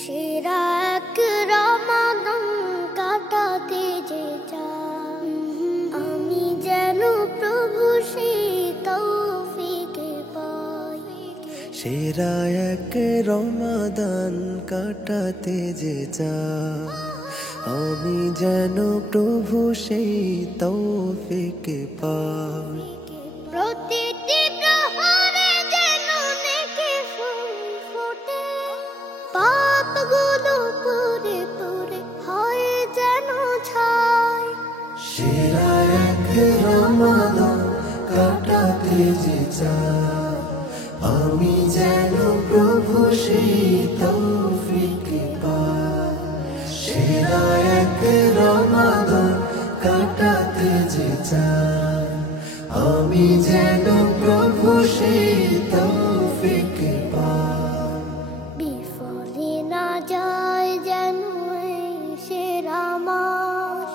সেরা এক রমাদান কাটাতে যে চাই, আমি যেন প্রভু সেই তৌফিকে পাই। সেরা এক রমাদান কাটাতে যে চাই, আমি যেন প্রভু সেই তৌফিকে পাই। প্রতিটি প্রহরে যেন নেকি ফুল ফোটে, পাপগুলো পুরে পুরে হয় যেন ছাই। সেরা এক রমাদান কাটাতে যে চাই, আমি যেন প্রভু সেই তৌফিকে পাই। সেরা এক রমাদান কাটাতে যে চাই, আমি যেন প্রভু সেই তৌফিকে পাই। বিফলে না যায় যেন এই সেরা মাস,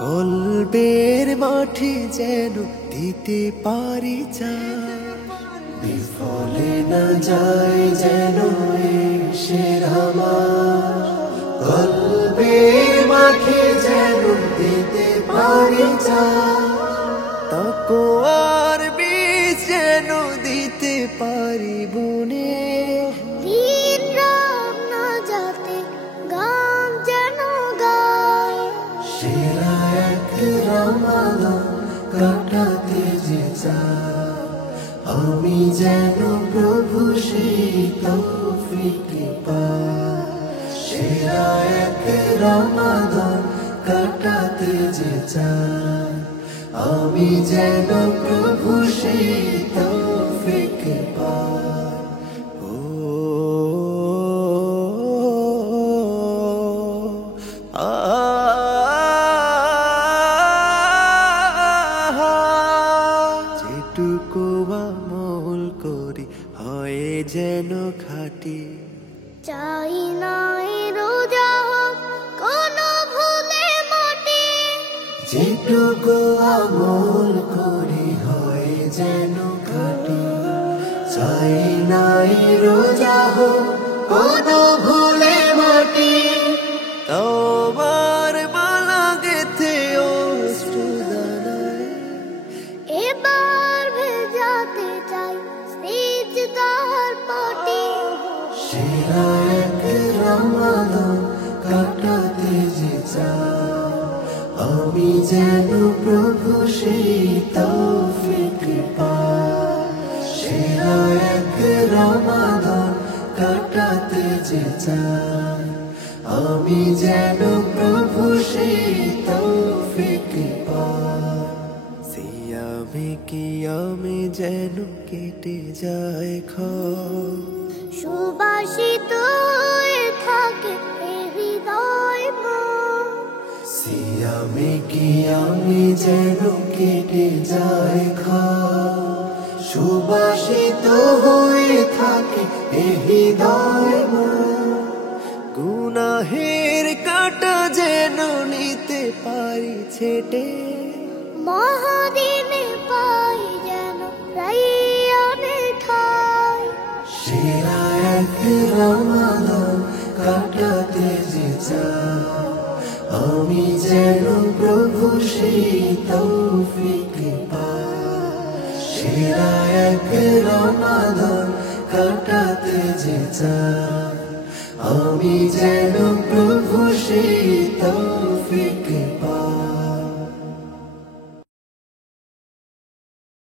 কলবের মাঠে যেন দিতে পারি চাই। বিফলে না যায় যেন এই সেরা মাস, কলবের মাঠে যেন দিতে পারি চাই। তাকওয়ার বীজ যেন দিতে পারি বুনে, দিন রাত না যাতে গান যেন গায়। সেরা এক রমাদান কাটাতে যে চাই, আমি যেন প্রভু সেই তৌফিকে পাই। সেরা এক রমাদান কাটাতে যে চাই, আমি যেন প্রভু সেই তৌফিকে পাই। ও যেটুকু আমল করি হয় যেন খাঁটি, চাই নাই রোজা হোক কোনো ভুলে মাটি। যেটুকু আমল করি হয় যেন খাঁটি, চাই নাই রোজা হোক কোনো ভুলে মাটি। তওবার মালা গেথে অশ্রুদানায়, এবার ভেজাতে চাই সিজদার পাটি। সেরা এক রমাদান কাটাতে যে চাই, আমি যেন প্রভু সেই তৌফিকে পাই। সেরা এক রমাদান কাটাতে যে চাই, আমি যেন প্রভু সেই তৌফিকে পাই। সিয়ামে কিয়ামে যেন কেটে যায় ক্ষণ, সুবাসিত হয়ে থাকে এ হৃদয় মন। সিয়ামে কিয়ামে যেন কেটে যায় ক্ষণ, সুবাসিত হয়ে থাকে এ হৃদয় মন। গুনাহের কাঁটা যেন নিতে পারি ছেটে, মহাদিনে পাই যেন রাইয়ানের ঠাই। সেরা এক রমাদান কাটাতে যে চাই, আমি যেন প্রভু সেই তৌফিকে পাই। সেরা এক রমাদান কাটাতে যে চাই, আমি যেন প্রভু সেই